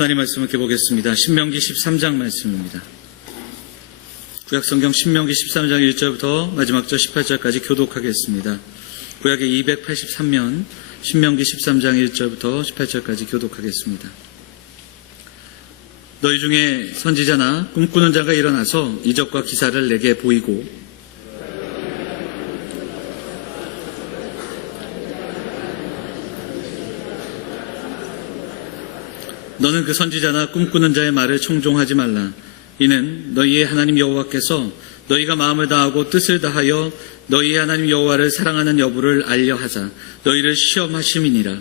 하나님 말씀을 이렇게 보겠습니다. 신명기 13장 말씀입니다. 구약성경 신명기 13장 1절부터 마지막 절 18절까지 교독하겠습니다. 구약의 283면 신명기 13장 1절부터 18절까지 교독하겠습니다. 너희 중에 선지자나 꿈꾸는 자가 일어나서 이적과 기사를 내게 보이고 너는 그 선지자나 꿈꾸는 자의 말을 청종하지 말라. 이는 너희의 하나님 여호와께서 너희가 마음을 다하고 뜻을 다하여 너희의 하나님 여호와를 사랑하는 여부를 알려 하사 너희를 시험하심이니라.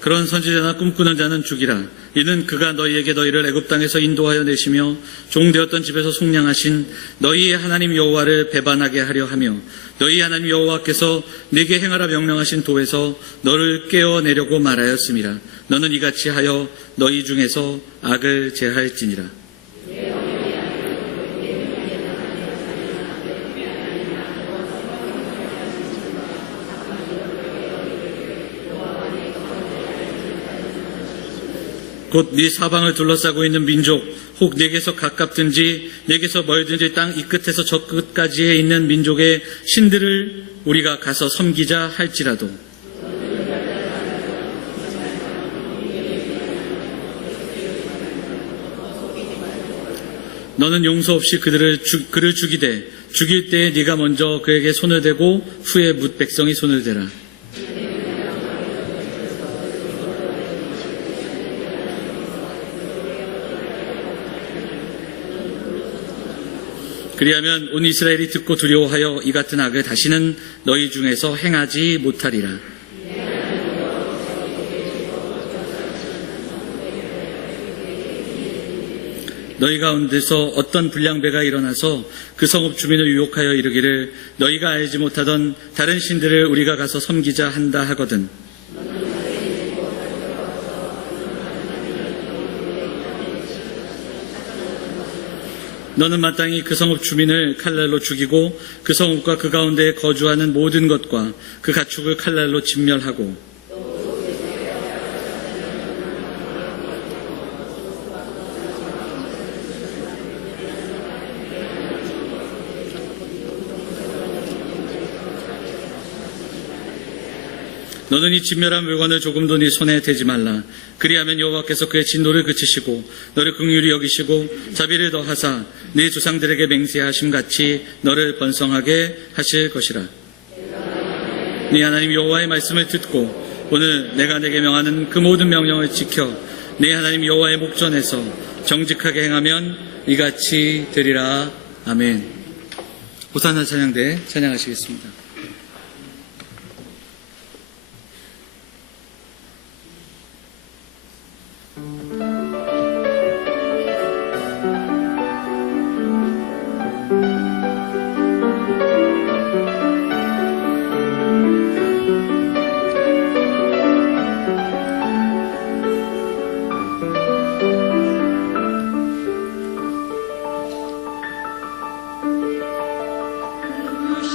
그런 선지자나 꿈꾸는 자는 죽이라. 이는 그가 너희에게 너희를 애굽 땅에서 인도하여 내시며 종되었던 집에서 속량하신 너희의 하나님 여호와를 배반하게 하려 하며 너희 하나님 여호와께서 네게 행하라 명령하신 도에서 너를 깨어내려고 말하였음이라. 너는 이같이 하여 너희 중에서 악을 제할지니라. 곧 네 사방을 둘러싸고 있는 민족, 혹 네게서 가깝든지 네게서 멀든지 땅 이 끝에서 저 끝까지에 있는 민족의 신들을 우리가 가서 섬기자 할지라도 너는 용서 없이 그를 죽이되 죽일 때에 네가 먼저 그에게 손을 대고 후에 뭇 백성이 손을 대라. 그리하면 온 이스라엘이 듣고 두려워하여 이 같은 악을 다시는 너희 중에서 행하지 못하리라. 너희 가운데서 어떤 불량배가 일어나서 그 성읍 주민을 유혹하여 이르기를 너희가 알지 못하던 다른 신들을 우리가 가서 섬기자 한다 하거든. 너는 마땅히 그 성읍 주민을 칼날로 죽이고 그 성읍과 그 가운데에 거주하는 모든 것과 그 가축을 칼날로 진멸하고 너는 이 진멸한 물건을 조금도 네 손에 대지 말라. 그리하면 여호와께서 그의 진노를 그치시고 너를 긍휼히 여기시고 자비를 더하사 네 조상들에게 맹세하심 같이 너를 번성하게 하실 것이라. 네 하나님 여호와의 말씀을 듣고 오늘 내가 내게 명하는 그 모든 명령을 지켜 네 하나님 여호와의 목전에서 정직하게 행하면 이같이 되리라. 아멘. 호산나 찬양대 찬양하시겠습니다.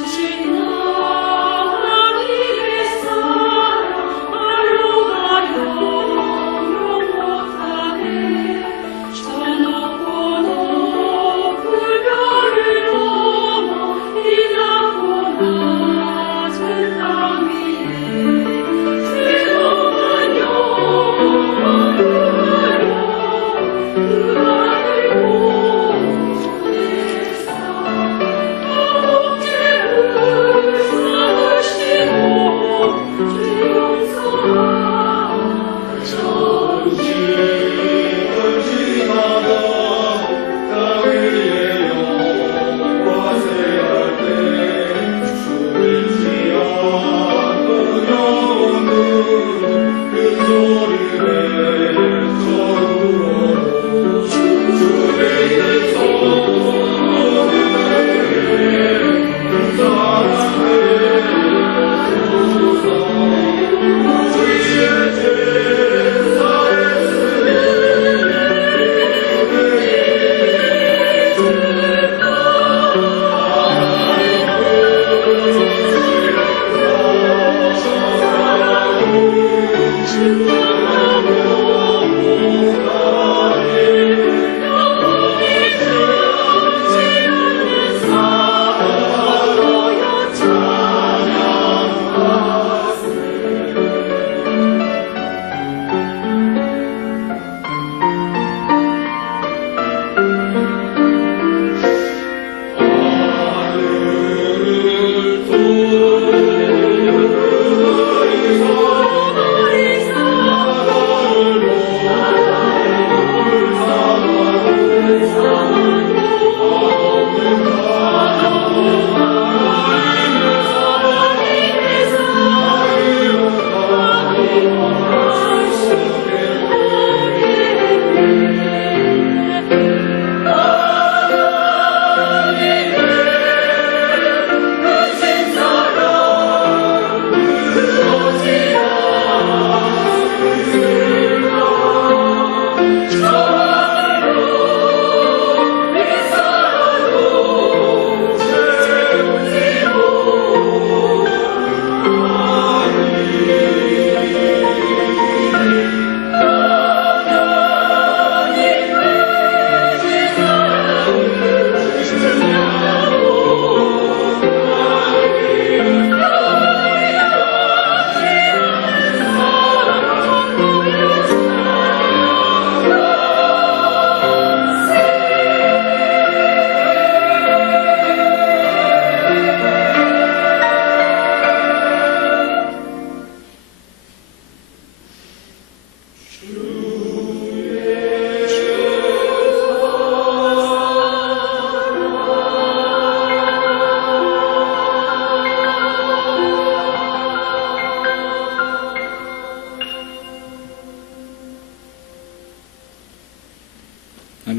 Shino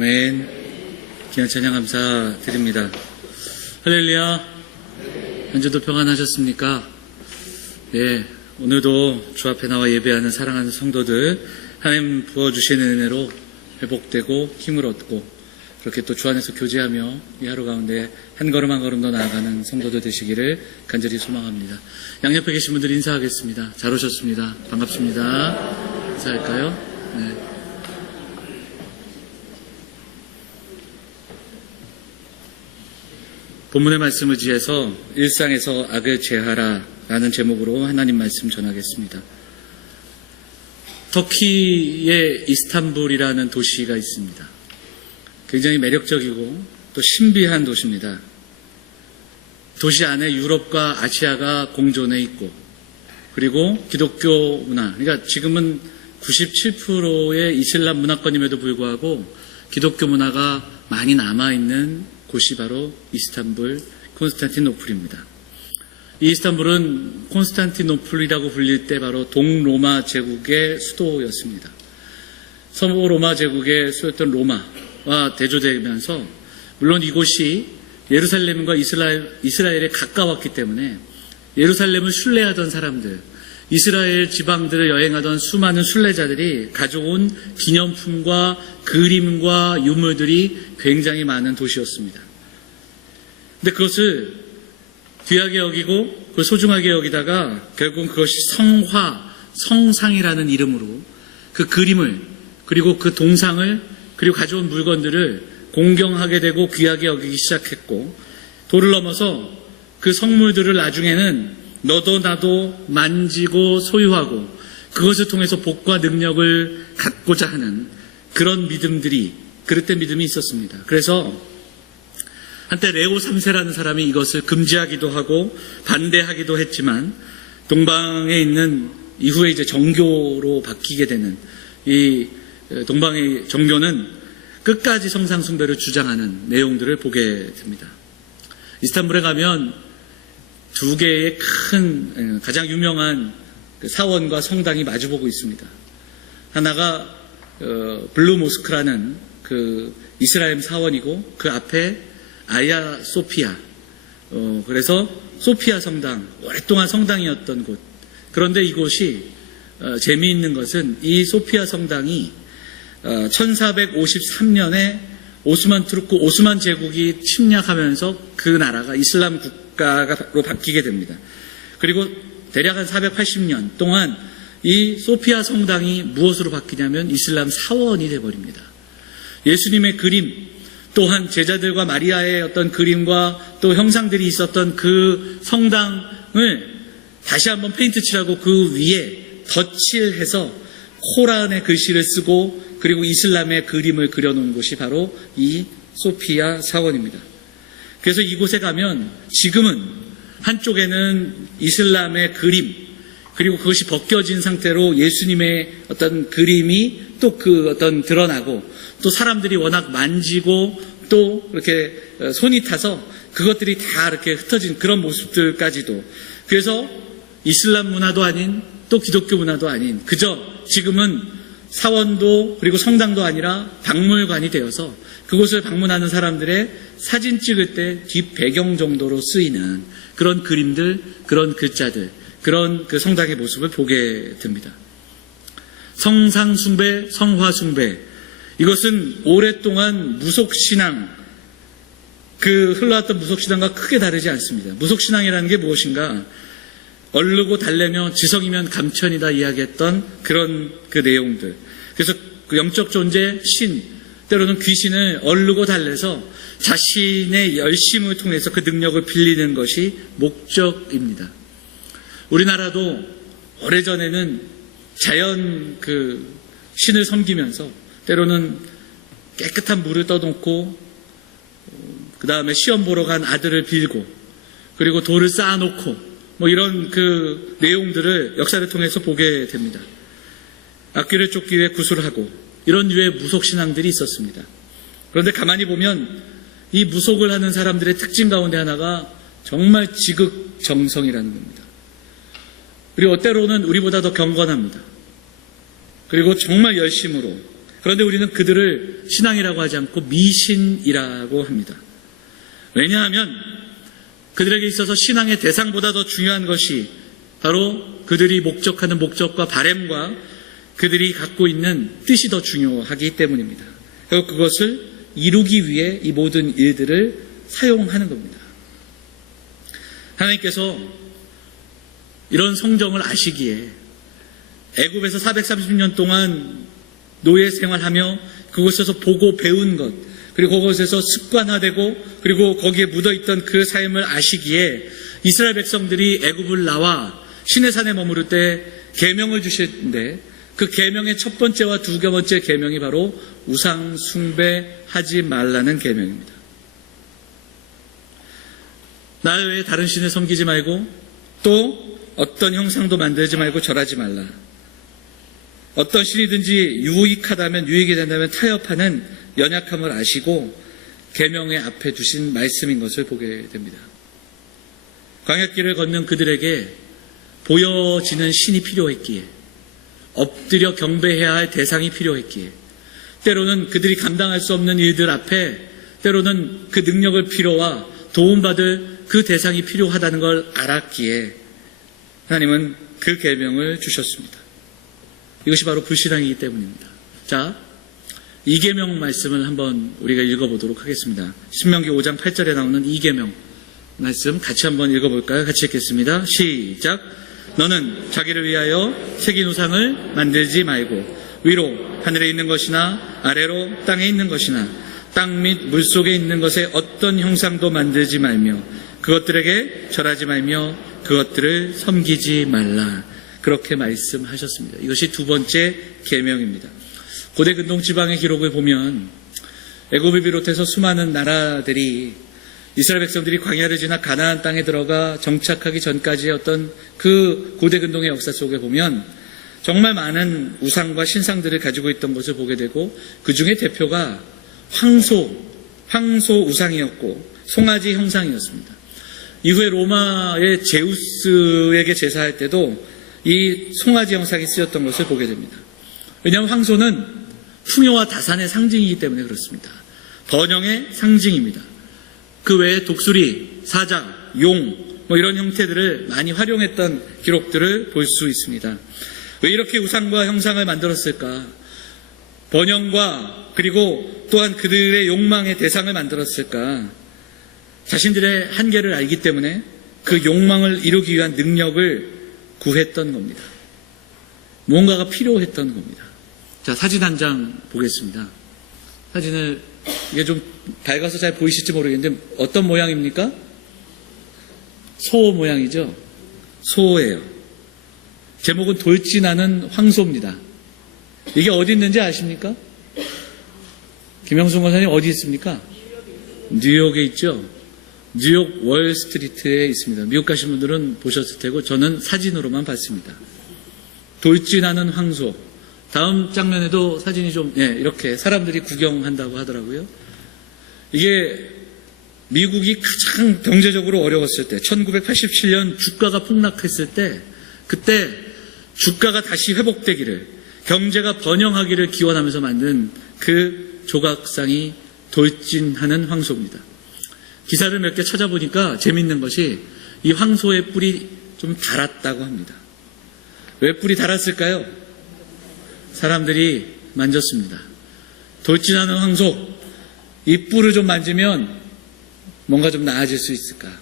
아멘. 귀한 찬양 감사드립니다. 할렐루야. 한 주도 평안하셨습니까? 네, 오늘도 주 앞에 나와 예배하는 사랑하는 성도들, 하나님 부어주시는 은혜로 회복되고 힘을 얻고 그렇게 또 주 안에서 교제하며 이 하루 가운데 한 걸음 한 걸음 더 나아가는 성도들 되시기를 간절히 소망합니다. 양옆에 계신 분들 인사하겠습니다. 잘 오셨습니다. 반갑습니다. 인사할까요? 네. 본문의 말씀을 지해서 일상에서 악을 제하라 라는 제목으로 하나님 말씀 전하겠습니다. 터키의 이스탄불이라는 도시가 있습니다. 굉장히 매력적이고 또 신비한 도시입니다. 도시 안에 유럽과 아시아가 공존해 있고 그리고 기독교 문화, 그러니까 지금은 97%의 이슬람 문화권임에도 불구하고 기독교 문화가 많이 남아있는 곳이 바로 이스탄불, 콘스탄티노플입니다. 이 이스탄불은 콘스탄티노플이라고 불릴 때 바로 동로마 제국의 수도였습니다. 서로마 제국의 수도였던 로마와 대조되면서 물론 이곳이 예루살렘과 이스라엘에 가까웠기 때문에 예루살렘을 순례하던 사람들, 이스라엘 지방들을 여행하던 수많은 순례자들이 가져온 기념품과 그림과 유물들이 굉장히 많은 도시였습니다. 근데 그것을 귀하게 여기고 그걸 소중하게 여기다가 결국 그것이 성화, 성상이라는 이름으로 그 그림을 그리고 그 동상을 그리고 가져온 물건들을 공경하게 되고 귀하게 여기기 시작했고 도를 넘어서 그 성물들을 나중에는 너도 나도 만지고 소유하고 그것을 통해서 복과 능력을 갖고자 하는 그런 믿음들이 그릇된 믿음이 있었습니다. 그래서 한때 레오 3세라는 사람이 이것을 금지하기도 하고 반대하기도 했지만 동방에 있는 이후에 이제 정교로 바뀌게 되는 이 동방의 정교는 끝까지 성상 숭배를 주장하는 내용들을 보게 됩니다. 이스탄불에 가면 두 개의 큰 가장 유명한 사원과 성당이 마주보고 있습니다. 하나가 블루 모스크라는 그 이스라엘 사원이고 그 앞에 아야 소피아, 그래서 소피아 성당, 오랫동안 성당이었던 곳. 그런데 이곳이 재미있는 것은 이 소피아 성당이 1453년에 오스만 제국이 침략하면서 그 나라가 이슬람 국가로 바뀌게 됩니다. 그리고 대략 한 480년 동안 이 소피아 성당이 무엇으로 바뀌냐면 이슬람 사원이 되어버립니다. 예수님의 그림, 또한 제자들과 마리아의 어떤 그림과 또 형상들이 있었던 그 성당을 다시 한번 페인트 칠하고 그 위에 덧칠해서 코란의 글씨를 쓰고 그리고 이슬람의 그림을 그려놓은 곳이 바로 이 소피아 사원입니다. 그래서 이곳에 가면 지금은 한쪽에는 이슬람의 그림 그리고 그것이 벗겨진 상태로 예수님의 어떤 그림이 또 그 어떤 드러나고 또 사람들이 워낙 만지고 또 이렇게 손이 타서 그것들이 다 이렇게 흩어진 그런 모습들까지도 그래서 이슬람 문화도 아닌 또 기독교 문화도 아닌 그저 지금은 사원도 그리고 성당도 아니라 박물관이 되어서 그곳을 방문하는 사람들의 사진 찍을 때 뒷배경 정도로 쓰이는 그런 그림들, 그런 글자들, 그런 그 성당의 모습을 보게 됩니다. 성상숭배, 성화숭배, 이것은 오랫동안 무속신앙, 그 흘러왔던 무속신앙과 크게 다르지 않습니다. 무속신앙이라는 게 무엇인가? 얼르고 달래며 지성이면 감천이다 이야기했던 그런 그 내용들. 그래서 그 영적 존재, 신, 때로는 귀신을 얼르고 달래서 자신의 열심을 통해서 그 능력을 빌리는 것이 목적입니다. 우리나라도 오래전에는 자연 그 신을 섬기면서 때로는 깨끗한 물을 떠놓고 그 다음에 시험 보러 간 아들을 빌고 그리고 돌을 쌓아놓고 뭐 이런 그 내용들을 역사를 통해서 보게 됩니다. 악귀를 쫓기 위해 구술하고 이런 류의 무속신앙들이 있었습니다. 그런데 가만히 보면 이 무속을 하는 사람들의 특징 가운데 하나가 정말 지극정성이라는 겁니다. 그리고 때로는 우리보다 더 경건합니다. 그리고 정말 열심으로 그런데 우리는 그들을 신앙이라고 하지 않고 미신이라고 합니다. 왜냐하면 그들에게 있어서 신앙의 대상보다 더 중요한 것이 바로 그들이 목적하는 목적과 바램과 그들이 갖고 있는 뜻이 더 중요하기 때문입니다. 그리고 그것을 이루기 위해 이 모든 일들을 사용하는 겁니다. 하나님께서 이런 성정을 아시기에 애굽에서 430년 동안 노예 생활하며 그곳에서 보고 배운 것, 그리고 그곳에서 습관화되고 그리고 거기에 묻어있던 그 삶을 아시기에 이스라엘 백성들이 애굽을 나와 시내산에 머무를 때 계명을 주시는데 그 계명의 첫 번째와 두 번째 계명이 바로 우상 숭배하지 말라는 계명입니다. 나 외에 다른 신을 섬기지 말고 또 어떤 형상도 만들지 말고 절하지 말라. 어떤 신이든지 유익하다면 유익이 된다면 타협하는 연약함을 아시고 계명의 앞에 두신 말씀인 것을 보게 됩니다. 광야길을 걷는 그들에게 보여지는 신이 필요했기에 엎드려 경배해야 할 대상이 필요했기에 때로는 그들이 감당할 수 없는 일들 앞에 때로는 그 능력을 필요와 도움받을 그 대상이 필요하다는 걸 알았기에 하나님은 그 계명을 주셨습니다. 이것이 바로 불신앙이기 때문입니다. 자, 이 계명 말씀을 한번 우리가 읽어보도록 하겠습니다. 신명기 5장 8절에 나오는 이 계명 말씀 같이 한번 읽어볼까요? 같이 읽겠습니다. 시작. 너는 자기를 위하여 새긴 우상을 만들지 말고 위로 하늘에 있는 것이나 아래로 땅에 있는 것이나 땅 및 물속에 있는 것에 어떤 형상도 만들지 말며 그것들에게 절하지 말며 그것들을 섬기지 말라. 그렇게 말씀하셨습니다. 이것이 두 번째 계명입니다. 고대 근동 지방의 기록을 보면 애굽을 비롯해서 수많은 나라들이 이스라엘 백성들이 광야를 지나 가나안 땅에 들어가 정착하기 전까지의 어떤 그 고대 근동의 역사 속에 보면 정말 많은 우상과 신상들을 가지고 있던 것을 보게 되고 그 중에 대표가 황소 우상이었고 송아지 형상이었습니다. 이후에 로마의 제우스에게 제사할 때도 이 송아지 형상이 쓰였던 것을 보게 됩니다. 왜냐하면 황소는 풍요와 다산의 상징이기 때문에 그렇습니다. 번영의 상징입니다. 그 외에 독수리, 사자, 용 이런 형태들을 많이 활용했던 기록들을 볼 수 있습니다. 왜 이렇게 우상과 형상을 만들었을까? 번영과 그리고 또한 그들의 욕망의 대상을 만들었을까? 자신들의 한계를 알기 때문에 그 욕망을 이루기 위한 능력을 구했던 겁니다. 무언가가 필요했던 겁니다. 자, 사진 한 장 보겠습니다. 사진을 이게 좀 밝아서 잘 보이실지 모르겠는데 어떤 모양입니까? 소 모양이죠? 소예요. 제목은 돌진하는 황소입니다. 이게 어디 있는지 아십니까? 김영순 권사님 어디 있습니까? 뉴욕에 있죠? 뉴욕 월스트리트에 있습니다. 미국 가신 분들은 보셨을 테고 저는 사진으로만 봤습니다. 돌진하는 황소. 다음 장면에도 사진이 좀 이렇게 사람들이 구경한다고 하더라고요. 이게 미국이 가장 경제적으로 어려웠을 때 1987년 주가가 폭락했을 때 그때 주가가 다시 회복되기를 경제가 번영하기를 기원하면서 만든 그 조각상이 돌진하는 황소입니다. 기사를 몇 개 찾아보니까 재밌는 것이 이 황소의 뿔이 좀 달았다고 합니다. 왜 뿔이 달았을까요? 사람들이 만졌습니다. 돌진하는 황소, 이 뿔을 좀 만지면 뭔가 좀 나아질 수 있을까?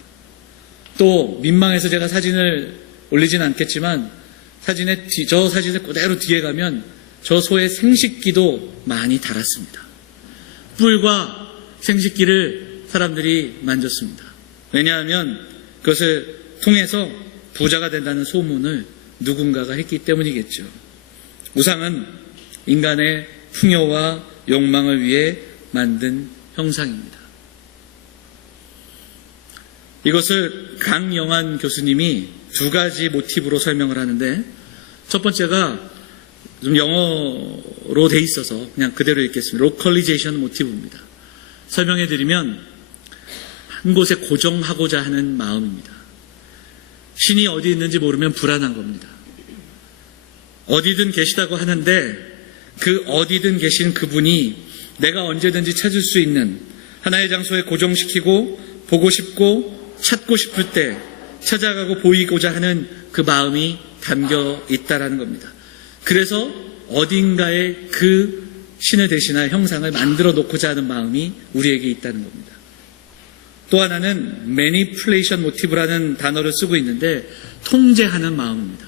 또 민망해서 제가 사진을 올리진 않겠지만 저 사진의 그대로 뒤에 가면 저 소의 생식기도 많이 달았습니다. 뿔과 생식기를 사람들이 만졌습니다. 왜냐하면 그것을 통해서 부자가 된다는 소문을 누군가가 했기 때문이겠죠. 우상은 인간의 풍요와 욕망을 위해 만든 형상입니다. 이것을 강영한 교수님이 두 가지 모티브로 설명을 하는데 첫 번째가 좀 영어로 돼 있어서 그냥 그대로 읽겠습니다. 로컬리제이션 모티브입니다. 설명해 드리면 한 곳에 고정하고자 하는 마음입니다. 신이 어디 있는지 모르면 불안한 겁니다. 어디든 계시다고 하는데 그 어디든 계신 그분이 내가 언제든지 찾을 수 있는 하나의 장소에 고정시키고 보고 싶고 찾고 싶을 때 찾아가고 보이고자 하는 그 마음이 담겨 있다라는 겁니다. 그래서 어딘가에 그 신을 대신할 형상을 만들어 놓고자 하는 마음이 우리에게 있다는 겁니다. 또 하나는 manipulation motive라는 단어를 쓰고 있는데 통제하는 마음입니다.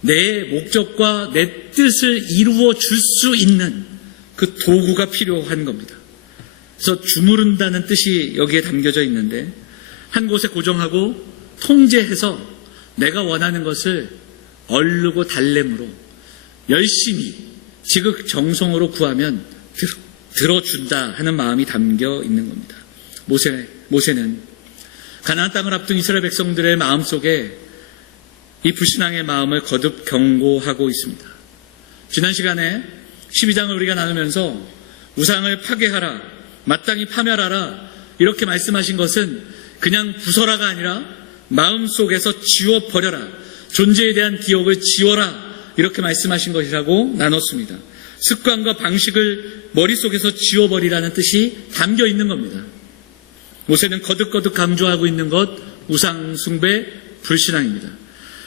내 목적과 내 뜻을 이루어 줄 수 있는 그 도구가 필요한 겁니다. 그래서 주무른다는 뜻이 여기에 담겨져 있는데 한 곳에 고정하고 통제해서 내가 원하는 것을 얼르고 달램으로 열심히 지극정성으로 구하면 들어준다 하는 마음이 담겨 있는 겁니다. 모세는 가나안 땅을 앞둔 이스라엘 백성들의 마음속에 이 불신앙의 마음을 거듭 경고하고 있습니다. 지난 시간에 12장을 우리가 나누면서 우상을 파괴하라, 마땅히 파멸하라 이렇게 말씀하신 것은 그냥 부숴라가 아니라 마음속에서 지워버려라, 존재에 대한 기억을 지워라 이렇게 말씀하신 것이라고 나눴습니다. 습관과 방식을 머릿속에서 지워버리라는 뜻이 담겨 있는 겁니다. 모세는 거듭거듭 강조하고 있는 것, 우상 숭배, 불신앙입니다.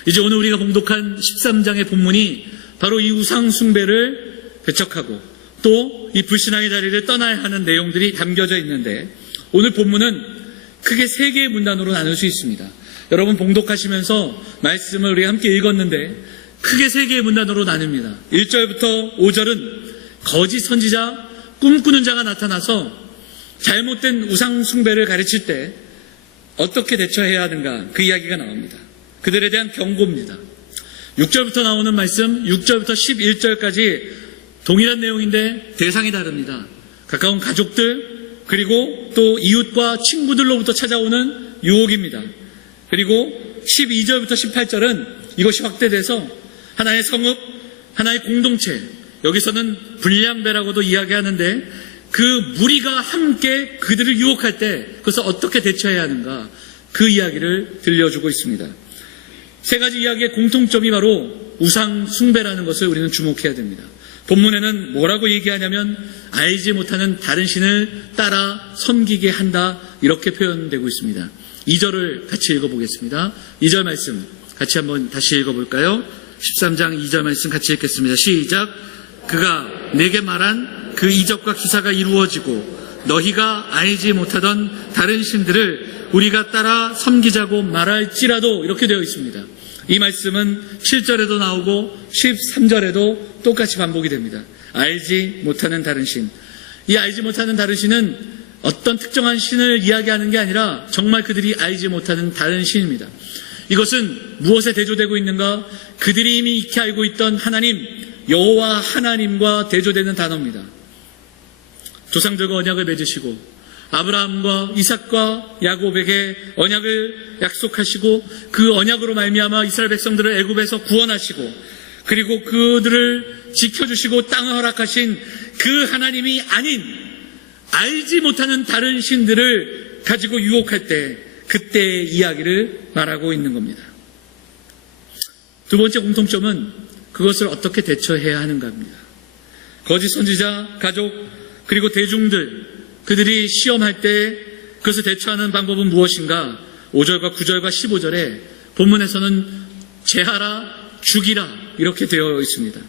이제 오늘 우리가 봉독한 13장의 본문이 바로 이 우상 숭배를 배척하고 또 이 불신앙의 자리를 떠나야 하는 내용들이 담겨져 있는데 오늘 본문은 크게 세 개의 문단으로 나눌 수 있습니다. 여러분 봉독하시면서 말씀을 우리가 함께 읽었는데 크게 세 개의 문단으로 나눕니다. 1절부터 5절은 거짓 선지자, 꿈꾸는 자가 나타나서 잘못된 우상 숭배를 가르칠 때 어떻게 대처해야 하는가 그 이야기가 나옵니다. 그들에 대한 경고입니다. 6절부터 나오는 말씀 6절부터 11절까지 동일한 내용인데 대상이 다릅니다. 가까운 가족들 그리고 또 이웃과 친구들로부터 찾아오는 유혹입니다. 그리고 12절부터 18절은 이것이 확대돼서 하나의 성읍, 하나의 공동체, 여기서는 불량배라고도 이야기하는데 그 무리가 함께 그들을 유혹할 때 그것을 어떻게 대처해야 하는가 그 이야기를 들려주고 있습니다. 세 가지 이야기의 공통점이 바로 우상 숭배라는 것을 우리는 주목해야 됩니다. 본문에는 뭐라고 얘기하냐면 알지 못하는 다른 신을 따라 섬기게 한다 이렇게 표현되고 있습니다. 2절을 같이 읽어보겠습니다. 2절 말씀 같이 한번 다시 읽어볼까요? 13장 2절 말씀 같이 읽겠습니다. 시작. 그가 내게 말한 그 이적과 기사가 이루어지고 너희가 알지 못하던 다른 신들을 우리가 따라 섬기자고 말할지라도 이렇게 되어 있습니다. 이 말씀은 7절에도 나오고 13절에도 똑같이 반복이 됩니다. 알지 못하는 다른 신. 이 알지 못하는 다른 신은 어떤 특정한 신을 이야기하는 게 아니라 정말 그들이 알지 못하는 다른 신입니다. 이것은 무엇에 대조되고 있는가? 그들이 이미 익히 알고 있던 하나님, 여호와 하나님과 대조되는 단어입니다. 조상들과 언약을 맺으시고 아브라함과 이삭과 야곱에게 언약을 약속하시고 그 언약으로 말미암아 이스라엘 백성들을 애굽에서 구원하시고 그리고 그들을 지켜주시고 땅을 허락하신 그 하나님이 아닌 알지 못하는 다른 신들을 가지고 유혹할 때 그때의 이야기를 말하고 있는 겁니다. 두 번째 공통점은 그것을 어떻게 대처해야 하는가입니다. 거짓 선지자, 가족, 그리고 대중들 그들이 시험할 때 그것을 대처하는 방법은 무엇인가? 5절과 9절과 15절에 본문에서는 제하라, 죽이라 이렇게 되어 있습니다.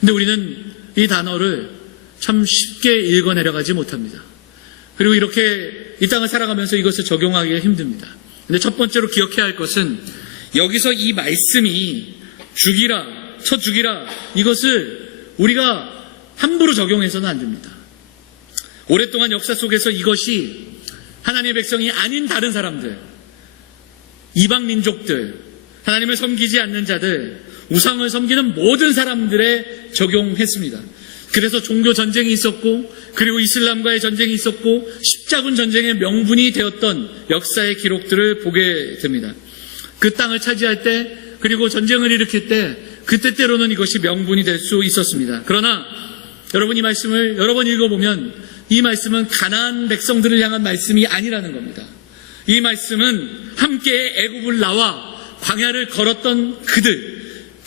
근데 우리는 이 단어를 참 쉽게 읽어내려가지 못합니다. 그리고 이렇게 이 땅을 살아가면서 이것을 적용하기가 힘듭니다. 근데 첫 번째로 기억해야 할 것은 여기서 이 말씀이 죽이라, 쳐 죽이라 이것을 우리가 함부로 적용해서는 안 됩니다. 오랫동안 역사 속에서 이것이 하나님의 백성이 아닌 다른 사람들, 이방 민족들, 하나님을 섬기지 않는 자들, 우상을 섬기는 모든 사람들에 적용했습니다. 그래서 종교 전쟁이 있었고 그리고 이슬람과의 전쟁이 있었고 십자군 전쟁의 명분이 되었던 역사의 기록들을 보게 됩니다. 그 땅을 차지할 때 그리고 전쟁을 일으킬 때 그때 때로는 이것이 명분이 될 수 있었습니다. 그러나 여러분 이 말씀을 여러 번 읽어보면 이 말씀은 가나안 백성들을 향한 말씀이 아니라는 겁니다. 이 말씀은 함께 애굽을 나와 광야를 걸었던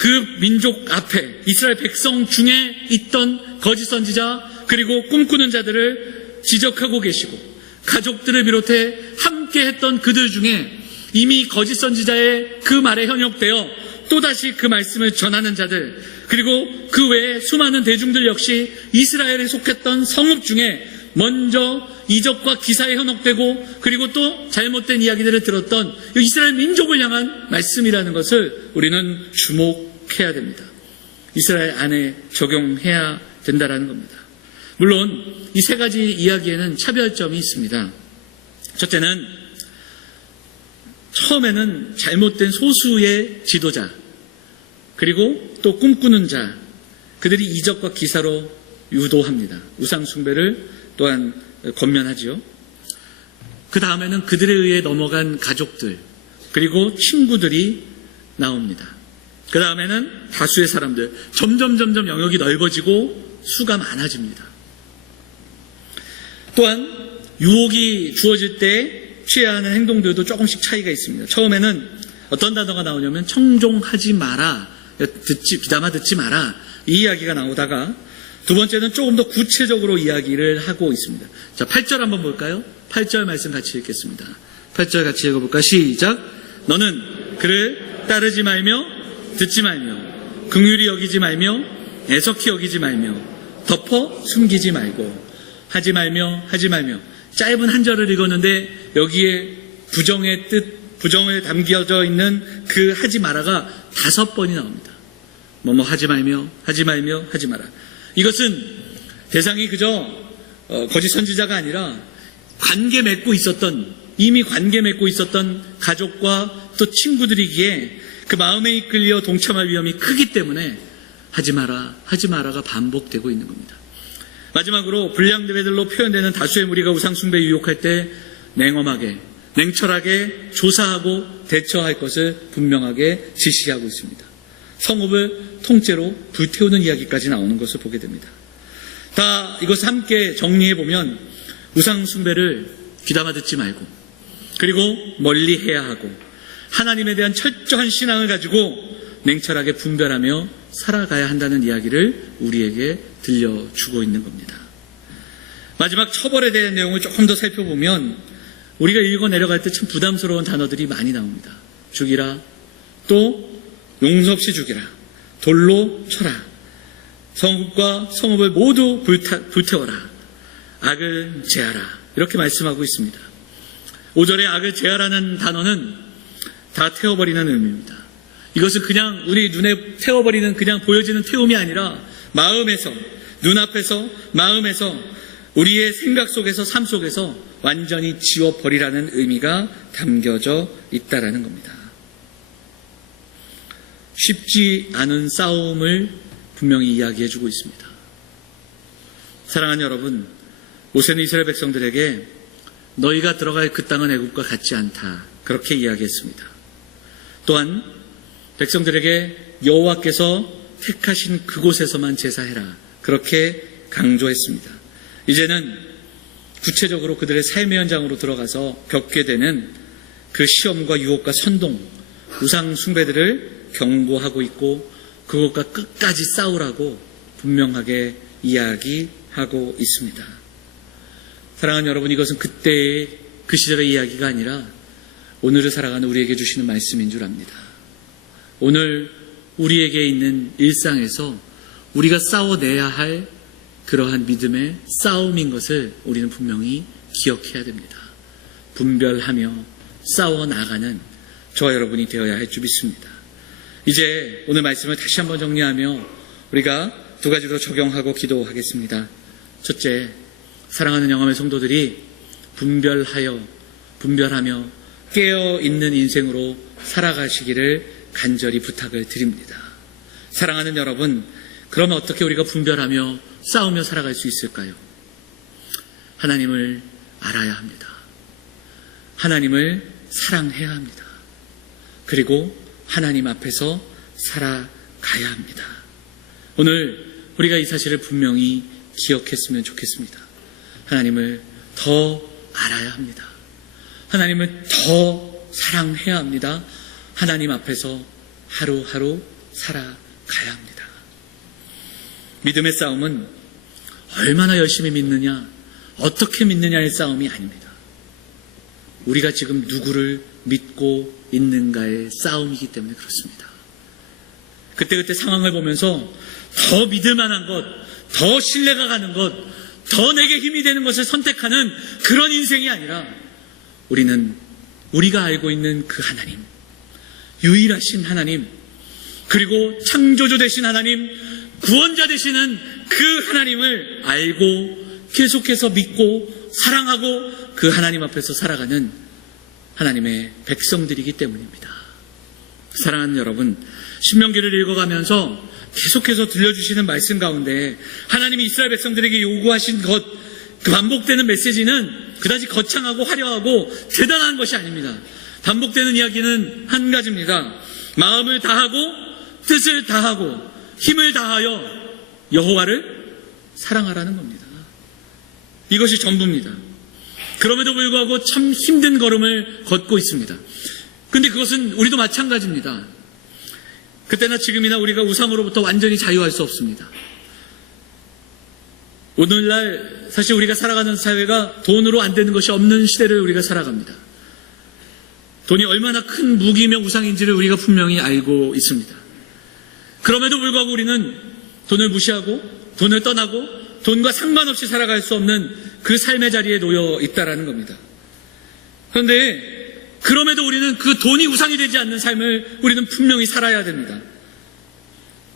그 민족 앞에 이스라엘 백성 중에 있던 거짓 선지자 그리고 꿈꾸는 자들을 지적하고 계시고 가족들을 비롯해 함께 했던 그들 중에 이미 거짓 선지자의 그 말에 현혹되어 또다시 그 말씀을 전하는 자들 그리고 그 외에 수많은 대중들 역시 이스라엘에 속했던 성읍 중에 먼저 이적과 기사에 현혹되고 그리고 또 잘못된 이야기들을 들었던 이스라엘 민족을 향한 말씀이라는 것을 우리는 주목해야 됩니다. 이스라엘 안에 적용해야 된다라는 겁니다. 물론 이 세 가지 이야기에는 차별점이 있습니다. 첫째는 처음에는 잘못된 소수의 지도자 그리고 또 꿈꾸는 자 그들이 이적과 기사로 유도합니다. 우상 숭배를 또한 권면하지요. 그 다음에는 그들에 의해 넘어간 가족들 그리고 친구들이 나옵니다. 그 다음에는 다수의 사람들 점점 영역이 넓어지고 수가 많아집니다. 또한 유혹이 주어질 때 취해야 하는 행동들도 조금씩 차이가 있습니다. 처음에는 어떤 단어가 나오냐면 청종하지 마라, 비담아 듣지 마라 이 이야기가 나오다가 두 번째는 조금 더 구체적으로 이야기를 하고 있습니다. 자, 8절 한번 볼까요? 8절 말씀 같이 읽겠습니다. 8절 같이 읽어볼까? 시작. 너는 그를 따르지 말며 듣지 말며 긍휼히 여기지 말며 애석히 여기지 말며 덮어 숨기지 말고 하지 말며 짧은 한 절을 읽었는데 여기에 부정의 뜻, 부정을 담겨져 있는 그 하지 마라가 5번이 나옵니다. 뭐뭐 하지 말며 하지 마라. 이것은 대상이 그저 거짓 선지자가 아니라 이미 관계 맺고 있었던 가족과 또 친구들이기에 그 마음에 이끌려 동참할 위험이 크기 때문에 하지 마라가 반복되고 있는 겁니다. 마지막으로 불량배들로 표현되는 다수의 무리가 우상숭배에 유혹할 때 냉엄하게, 냉철하게 조사하고 대처할 것을 분명하게 지시하고 있습니다. 성읍을 통째로 불태우는 이야기까지 나오는 것을 보게 됩니다. 다 이것을 함께 정리해보면 우상숭배를 귀담아 듣지 말고 그리고 멀리해야 하고 하나님에 대한 철저한 신앙을 가지고 냉철하게 분별하며 살아가야 한다는 이야기를 우리에게 들려주고 있는 겁니다. 마지막 처벌에 대한 내용을 조금 더 살펴보면 우리가 읽어 내려갈 때 참 부담스러운 단어들이 많이 나옵니다. 죽이라, 또 용서 없이 죽이라, 돌로 쳐라, 성읍과 성읍을 모두 불태워라, 악을 제하라 이렇게 말씀하고 있습니다. 5절에 악을 제하라는 단어는 다 태워버리는 의미입니다. 이것은 그냥 우리 눈에 태워버리는 그냥 보여지는 태움이 아니라 마음에서, 눈앞에서, 마음에서 우리의 생각 속에서 삶 속에서 완전히 지워버리라는 의미가 담겨져 있다라는 겁니다. 쉽지 않은 싸움을 분명히 이야기해주고 있습니다. 사랑하는 여러분, 모세는 이스라엘 백성들에게 너희가 들어갈 그 땅은 애굽과 같지 않다 그렇게 이야기했습니다. 또한 백성들에게 여호와께서 택하신 그곳에서만 제사해라 그렇게 강조했습니다. 이제는 구체적으로 그들의 삶의 현장으로 들어가서 겪게 되는 그 시험과 유혹과 선동, 우상 숭배들을 경고하고 있고 그것과 끝까지 싸우라고 분명하게 이야기하고 있습니다. 사랑하는 여러분, 이것은 그때의 그 시절의 이야기가 아니라 오늘을 살아가는 우리에게 주시는 말씀인 줄 압니다. 오늘 우리에게 있는 일상에서 우리가 싸워내야 할 그러한 믿음의 싸움인 것을 우리는 분명히 기억해야 됩니다. 분별하며 싸워나가는 저와 여러분이 되어야 할 줄 믿습니다. 이제 오늘 말씀을 다시 한번 정리하며 우리가 두 가지로 적용하고 기도하겠습니다. 첫째, 사랑하는 영암의 성도들이 분별하며 깨어있는 인생으로 살아가시기를 간절히 부탁을 드립니다. 사랑하는 여러분, 그러면 어떻게 우리가 분별하며 싸우며 살아갈 수 있을까요? 하나님을 알아야 합니다. 하나님을 사랑해야 합니다. 그리고 하나님 앞에서 살아가야 합니다. 오늘 우리가 이 사실을 분명히 기억했으면 좋겠습니다. 하나님을 더 알아야 합니다. 하나님을 더 사랑해야 합니다. 하나님 앞에서 하루하루 살아가야 합니다. 믿음의 싸움은 얼마나 열심히 믿느냐, 어떻게 믿느냐의 싸움이 아닙니다. 우리가 지금 누구를 믿고 있는가의 싸움이기 때문에 그렇습니다. 그때그때 상황을 보면서 더 믿을 만한 것, 더 신뢰가 가는 것, 더 내게 힘이 되는 것을 선택하는 그런 인생이 아니라 우리는 우리가 알고 있는 그 하나님, 유일하신 하나님, 그리고 창조주 되신 하나님, 구원자 되시는 그 하나님을 알고 계속해서 믿고 사랑하고 그 하나님 앞에서 살아가는 하나님의 백성들이기 때문입니다. 사랑하는 여러분, 신명기를 읽어가면서 계속해서 들려주시는 말씀 가운데 하나님이 이스라엘 백성들에게 요구하신 것, 그 반복되는 메시지는 그다지 거창하고 화려하고 대단한 것이 아닙니다. 반복되는 이야기는 한 가지입니다. 마음을 다하고 뜻을 다하고 힘을 다하여 여호와를 사랑하라는 겁니다. 이것이 전부입니다. 그럼에도 불구하고 참 힘든 걸음을 걷고 있습니다. 그런데 그것은 우리도 마찬가지입니다. 그때나 지금이나 우리가 우상으로부터 완전히 자유할 수 없습니다. 오늘날 사실 우리가 살아가는 사회가 돈으로 안 되는 것이 없는 시대를 우리가 살아갑니다. 돈이 얼마나 큰 무기며 우상인지를 우리가 분명히 알고 있습니다. 그럼에도 불구하고 우리는 돈을 무시하고 돈을 떠나고 돈과 상관없이 살아갈 수 없는 그 삶의 자리에 놓여 있다라는 겁니다. 그런데 그럼에도 우리는 그 돈이 우상이 되지 않는 삶을 우리는 분명히 살아야 됩니다.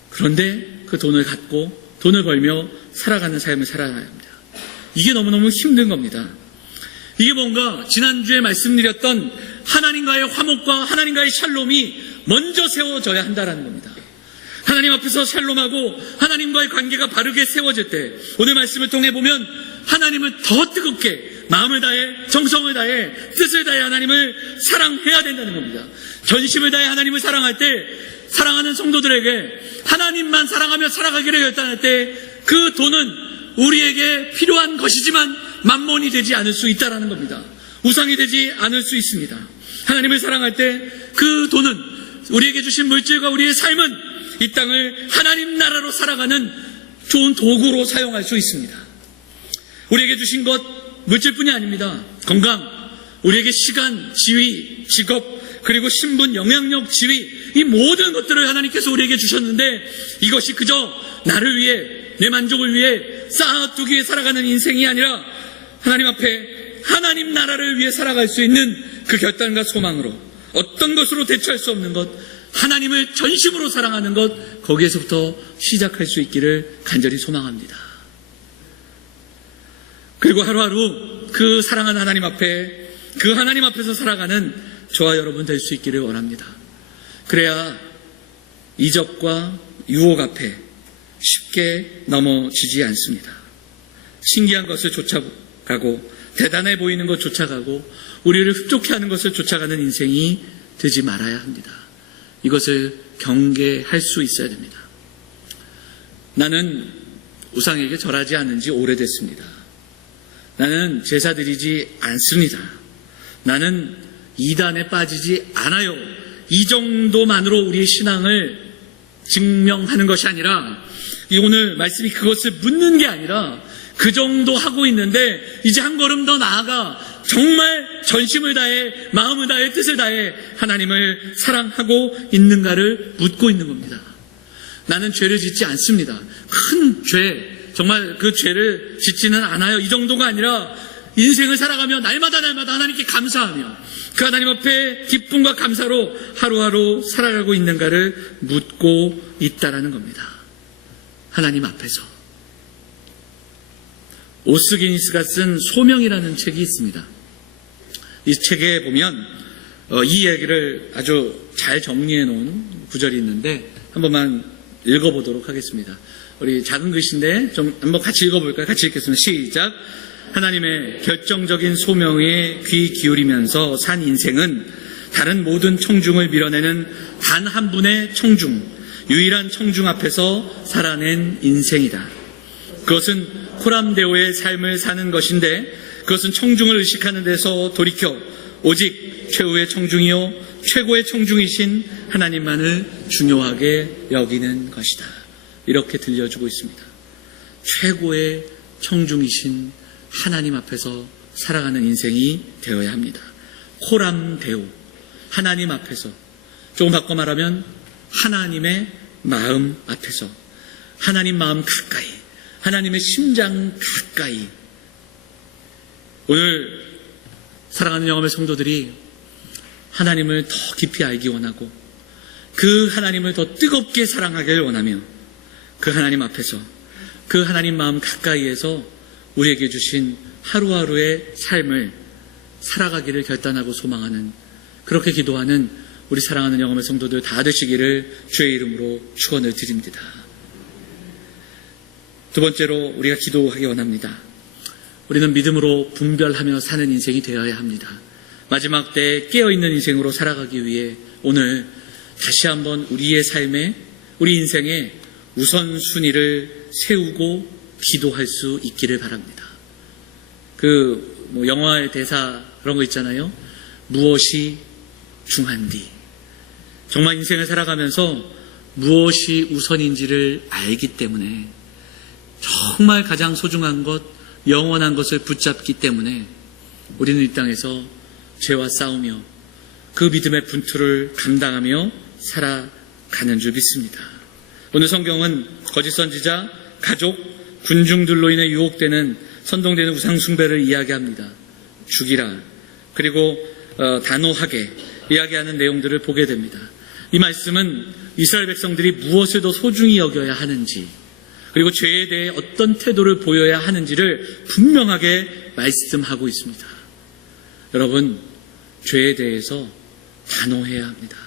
그런데 그 돈을 갖고 돈을 벌며 살아가는 삶을 살아야 합니다. 이게 너무너무 힘든 겁니다. 이게 뭔가 지난주에 말씀드렸던 하나님과의 화목과 하나님과의 샬롬이 먼저 세워져야 한다는 겁니다. 하나님 앞에서 샬롬하고 하나님과의 관계가 바르게 세워질 때 오늘 말씀을 통해 보면 하나님을 더 뜨겁게 마음을 다해 정성을 다해 뜻을 다해 하나님을 사랑해야 된다는 겁니다. 전심을 다해 하나님을 사랑할 때 사랑하는 성도들에게 하나님만 사랑하며 살아가기를 결단할 때 그 돈은 우리에게 필요한 것이지만 만몬이 되지 않을 수 있다는 겁니다. 우상이 되지 않을 수 있습니다. 하나님을 사랑할 때 그 돈은 우리에게 주신 물질과 우리의 삶은 이 땅을 하나님 나라로 살아가는 좋은 도구로 사용할 수 있습니다. 우리에게 주신 것 물질뿐이 아닙니다. 건강, 우리에게 시간, 지위, 직업, 그리고 신분, 영향력, 지위, 이 모든 것들을 하나님께서 우리에게 주셨는데 이것이 그저 나를 위해, 내 만족을 위해 쌓아두기 위해 살아가는 인생이 아니라 하나님 앞에 하나님 나라를 위해 살아갈 수 있는 그 결단과 소망으로 어떤 것으로 대처할 수 없는 것, 하나님을 전심으로 사랑하는 것, 거기에서부터 시작할 수 있기를 간절히 소망합니다. 그리고 하루하루 그 사랑하는 하나님 앞에, 그 하나님 앞에서 살아가는 저와 여러분 될 수 있기를 원합니다. 그래야 이적과 유혹 앞에 쉽게 넘어지지 않습니다. 신기한 것을 쫓아가고 대단해 보이는 것 쫓아가고 우리를 흡족해 하는 것을 쫓아가는 인생이 되지 말아야 합니다. 이것을 경계할 수 있어야 됩니다. 나는 우상에게 절하지 않은 지 오래됐습니다. 나는 제사 드리지 않습니다. 나는 이단에 빠지지 않아요. 이 정도만으로 우리의 신앙을 증명하는 것이 아니라 오늘 말씀이 그것을 묻는 게 아니라 그 정도 하고 있는데 이제 한 걸음 더 나아가 정말 전심을 다해 마음을 다해 뜻을 다해 하나님을 사랑하고 있는가를 묻고 있는 겁니다. 나는 죄를 짓지 않습니다. 큰 죄, 정말 그 죄를 짓지는 않아요. 이 정도가 아니라 인생을 살아가며 날마다 하나님께 감사하며 그 하나님 앞에 기쁨과 감사로 하루하루 살아가고 있는가를 묻고 있다라는 겁니다. 하나님 앞에서. 오스기니스가 쓴 소명이라는 책이 있습니다. 이 책에 보면 이 얘기를 아주 잘 정리해 놓은 구절이 있는데 한 번만 읽어보도록 하겠습니다. 우리 작은 글씨인데 좀 한번 같이 읽어볼까요? 같이 읽겠습니다. 시작. 하나님의 결정적인 소명에 귀 기울이면서 산 인생은 다른 모든 청중을 밀어내는 단 한 분의 청중, 유일한 청중 앞에서 살아낸 인생이다. 그것은 코람데오의 삶을 사는 것인데 그것은 청중을 의식하는 데서 돌이켜 오직 최후의 청중이요 최고의 청중이신 하나님만을 중요하게 여기는 것이다. 이렇게 들려주고 있습니다. 최고의 청중이신 하나님 앞에서 살아가는 인생이 되어야 합니다. 코람 데오, 하나님 앞에서, 조금 바꿔 말하면 하나님의 마음 앞에서, 하나님 마음 가까이, 하나님의 심장 가까이. 오늘 사랑하는 영험의 성도들이 하나님을 더 깊이 알기 원하고 그 하나님을 더 뜨겁게 사랑하기를 원하며 그 하나님 앞에서, 그 하나님 마음 가까이에서 우리에게 주신 하루하루의 삶을 살아가기를 결단하고 소망하는, 그렇게 기도하는 우리 사랑하는 영험의 성도들 다 되시기를 주의 이름으로 축원을 드립니다. 두 번째로 우리가 기도하기 원합니다. 우리는 믿음으로 분별하며 사는 인생이 되어야 합니다. 마지막 때에 깨어있는 인생으로 살아가기 위해 오늘 다시 한번 우리의 삶에, 우리 인생에 우선순위를 세우고 기도할 수 있기를 바랍니다. 영화의 대사 그런 거 있잖아요. 무엇이 중한디. 정말 인생을 살아가면서 무엇이 우선인지를 알기 때문에, 정말 가장 소중한 것, 영원한 것을 붙잡기 때문에 우리는 이 땅에서 죄와 싸우며 그 믿음의 분투를 감당하며 살아가는 줄 믿습니다. 오늘 성경은 거짓 선지자, 가족, 군중들로 인해 유혹되는, 선동되는 우상숭배를 이야기합니다. 죽이라, 그리고 단호하게 이야기하는 내용들을 보게 됩니다. 이 말씀은 이스라엘 백성들이 무엇을 더 소중히 여겨야 하는지, 그리고 죄에 대해 어떤 태도를 보여야 하는지를 분명하게 말씀하고 있습니다. 여러분, 죄에 대해서 단호해야 합니다.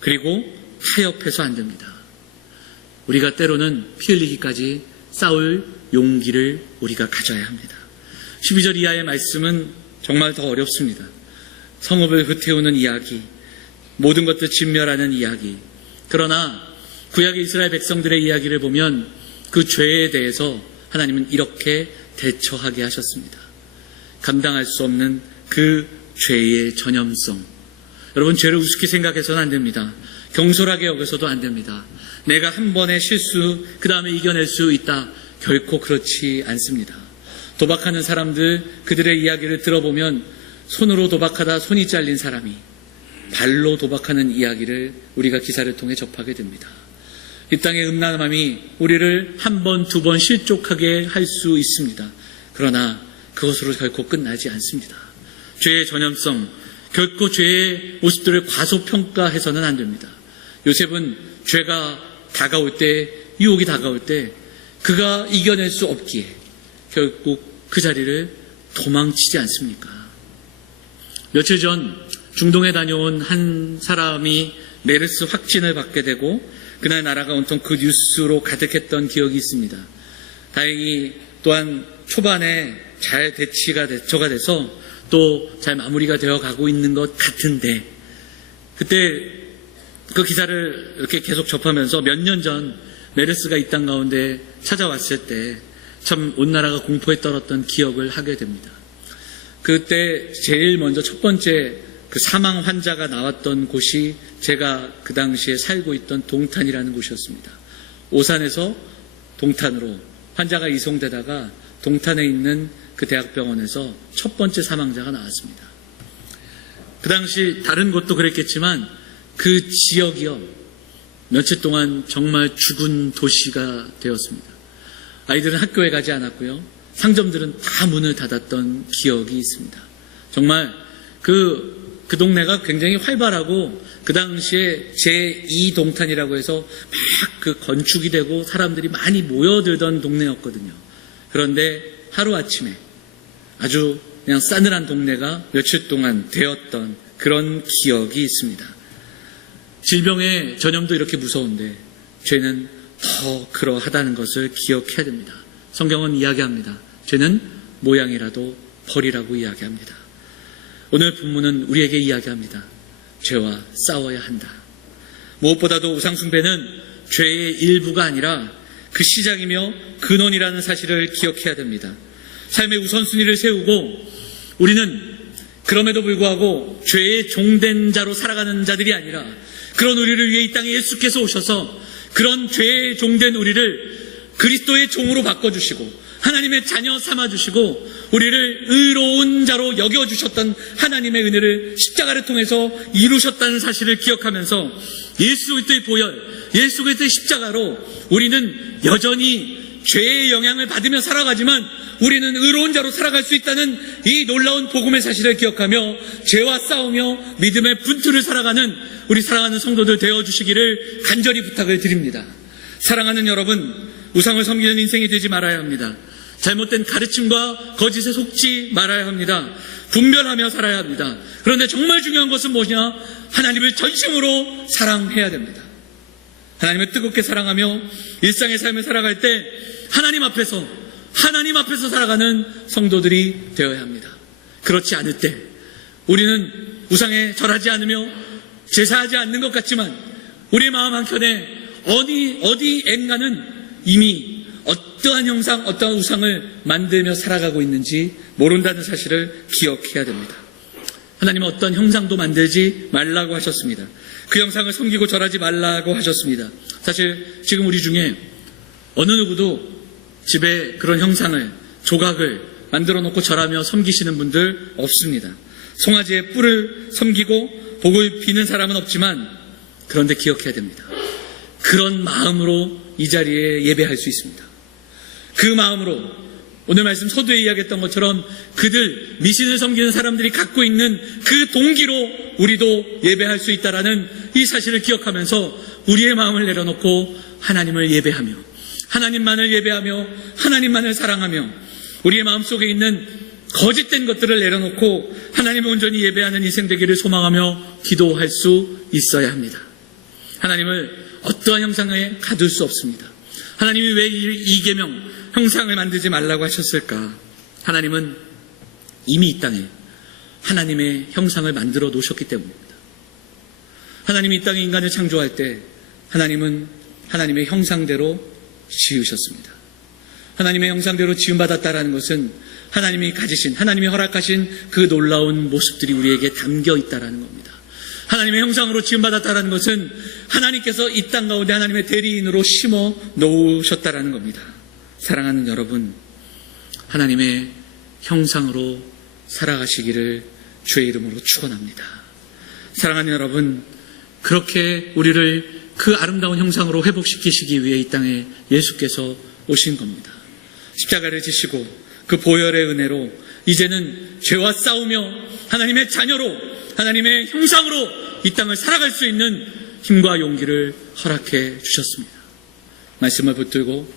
그리고 타협해서 안 됩니다. 우리가 때로는 피 흘리기까지 싸울 용기를 우리가 가져야 합니다. 12절 이하의 말씀은 정말 더 어렵습니다. 성읍을 불태우는 이야기, 모든 것들 진멸하는 이야기. 그러나 구약의 이스라엘 백성들의 이야기를 보면 그 죄에 대해서 하나님은 이렇게 대처하게 하셨습니다. 감당할 수 없는 그 죄의 전염성. 여러분, 죄를 우습게 생각해서는 안 됩니다. 경솔하게 여겨서도 안 됩니다. 내가 한 번의 실수, 그 다음에 이겨낼 수 있다. 결코 그렇지 않습니다. 도박하는 사람들, 그들의 이야기를 들어보면 손으로 도박하다 손이 잘린 사람이 발로 도박하는 이야기를 우리가 기사를 통해 접하게 됩니다. 이 땅의 음란함이 우리를 한 번, 두 번 실족하게 할 수 있습니다. 그러나 그것으로 결코 끝나지 않습니다. 죄의 전염성, 결코 죄의 모습들을 과소평가해서는 안 됩니다. 요셉은 죄가 다가올 때, 유혹이 다가올 때 그가 이겨낼 수 없기에 결국 그 자리를 도망치지 않습니까? 며칠 전 중동에 다녀온 한 사람이 메르스 확진을 받게 되고 그날 나라가 온통 그 뉴스로 가득했던 기억이 있습니다. 다행히 또한 초반에 잘 대처가 돼서 또 잘 마무리가 되어 가고 있는 것 같은데, 그때 그 기사를 이렇게 계속 접하면서 몇 년 전 메르스가 이 땅 가운데 찾아왔을 때 참 온 나라가 공포에 떨었던 기억을 하게 됩니다. 그때 제일 먼저 첫 번째 그 사망 환자가 나왔던 곳이 제가 그 당시에 살고 있던 동탄이라는 곳이었습니다. 오산에서 동탄으로 환자가 이송되다가 동탄에 있는 그 대학병원에서 첫 번째 사망자가 나왔습니다. 그 당시 다른 곳도 그랬겠지만 그 지역이요, 며칠 동안 정말 죽은 도시가 되었습니다. 아이들은 학교에 가지 않았고요, 상점들은 다 문을 닫았던 기억이 있습니다. 정말 그 동네가 굉장히 활발하고 그 당시에 제2동탄이라고 해서 막 그 건축이 되고 사람들이 많이 모여들던 동네였거든요. 그런데 하루아침에 아주 그냥 싸늘한 동네가 며칠 동안 되었던 그런 기억이 있습니다. 질병의 전염도 이렇게 무서운데 죄는 더 그러하다는 것을 기억해야 됩니다. 성경은 이야기합니다. 죄는 모양이라도 버리라고 이야기합니다. 오늘 본문은 우리에게 이야기합니다. 죄와 싸워야 한다. 무엇보다도 우상숭배는 죄의 일부가 아니라 그 시작이며 근원이라는 사실을 기억해야 됩니다. 삶의 우선순위를 세우고 우리는 그럼에도 불구하고 죄의 종된 자로 살아가는 자들이 아니라 그런 우리를 위해 이 땅에 예수께서 오셔서 그런 죄의 종된 우리를 그리스도의 종으로 바꿔주시고 하나님의 자녀 삼아주시고 우리를 의로운 자로 여겨주셨던 하나님의 은혜를 십자가를 통해서 이루셨다는 사실을 기억하면서 예수 그리스도의 보혈, 예수 그리스도의 십자가로 우리는 여전히 죄의 영향을 받으며 살아가지만 우리는 의로운 자로 살아갈 수 있다는 이 놀라운 복음의 사실을 기억하며 죄와 싸우며 믿음의 분투를 살아가는 우리 사랑하는 성도들 되어주시기를 간절히 부탁을 드립니다. 사랑하는 여러분, 우상을 섬기는 인생이 되지 말아야 합니다. 잘못된 가르침과 거짓에 속지 말아야 합니다. 분별하며 살아야 합니다. 그런데 정말 중요한 것은 뭐냐? 하나님을 전심으로 사랑해야 됩니다. 하나님을 뜨겁게 사랑하며 일상의 삶을 살아갈 때 하나님 앞에서 살아가는 성도들이 되어야 합니다. 그렇지 않을 때 우리는 우상에 절하지 않으며 제사하지 않는 것 같지만 우리의 마음 한켠에 어디엔가는 이미 어떠한 형상, 어떠한 우상을 만들며 살아가고 있는지 모른다는 사실을 기억해야 됩니다. 하나님은 어떤 형상도 만들지 말라고 하셨습니다. 그 형상을 섬기고 절하지 말라고 하셨습니다. 사실 지금 우리 중에 어느 누구도 집에 그런 형상을, 조각을 만들어 놓고 절하며 섬기시는 분들 없습니다. 송아지의 뿔을 섬기고 복을 비는 사람은 없지만 그런데 기억해야 됩니다. 그런 마음으로 이 자리에 예배할 수 있습니다. 그 마음으로 오늘 말씀 서두에 이야기했던 것처럼 그들 미신을 섬기는 사람들이 갖고 있는 그 동기로 우리도 예배할 수 있다라는 이 사실을 기억하면서 우리의 마음을 내려놓고 하나님을 예배하며 하나님만을 예배하며 하나님만을 사랑하며 우리의 마음속에 있는 거짓된 것들을 내려놓고 하나님을 온전히 예배하는 인생 되기를 소망하며 기도할 수 있어야 합니다. 하나님을 어떠한 형상에 가둘 수 없습니다. 하나님이 왜 이 계명 형상을 만들지 말라고 하셨을까? 하나님은 이미 이 땅에 하나님의 형상을 만들어 놓으셨기 때문입니다. 하나님이 이 땅에 인간을 창조할 때 하나님은 하나님의 형상대로 지으셨습니다. 하나님의 형상대로 지음받았다라는 것은 하나님이 가지신, 하나님이 허락하신 그 놀라운 모습들이 우리에게 담겨 있다라는 겁니다. 하나님의 형상으로 지음받았다라는 것은 하나님께서 이 땅 가운데 하나님의 대리인으로 심어 놓으셨다라는 겁니다. 사랑하는 여러분, 하나님의 형상으로 살아가시기를 주의 이름으로 축원합니다. 사랑하는 여러분, 그렇게 우리를 그 아름다운 형상으로 회복시키시기 위해 이 땅에 예수께서 오신 겁니다. 십자가를 지시고 그 보혈의 은혜로 이제는 죄와 싸우며 하나님의 자녀로 하나님의 형상으로 이 땅을 살아갈 수 있는 힘과 용기를 허락해 주셨습니다. 말씀을 붙들고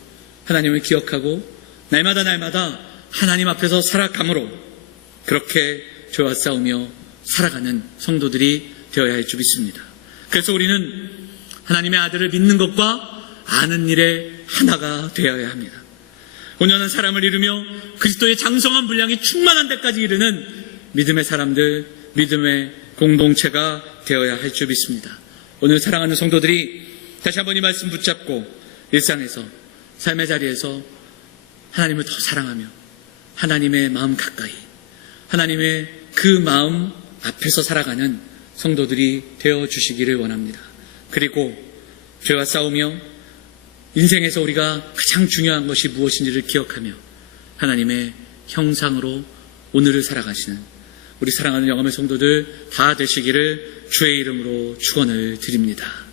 하나님을 기억하고 날마다 하나님 앞에서 살아감으로 그렇게 죄와 싸우며 살아가는 성도들이 되어야 할 줄 믿습니다. 그래서 우리는 하나님의 아들을 믿는 것과 아는 일에 하나가 되어야 합니다. 온전한 사람을 이루며 그리스도의 장성한 분량이 충만한 데까지 이르는 믿음의 사람들, 믿음의 공동체가 되어야 할 줄 믿습니다. 오늘 사랑하는 성도들이 다시 한번 이 말씀 붙잡고 일상에서, 삶의 자리에서 하나님을 더 사랑하며 하나님의 마음 가까이, 하나님의 그 마음 앞에서 살아가는 성도들이 되어주시기를 원합니다. 그리고 죄와 싸우며 인생에서 우리가 가장 중요한 것이 무엇인지를 기억하며 하나님의 형상으로 오늘을 살아가시는 우리 사랑하는 영암의 성도들 다 되시기를 주의 이름으로 축원을 드립니다.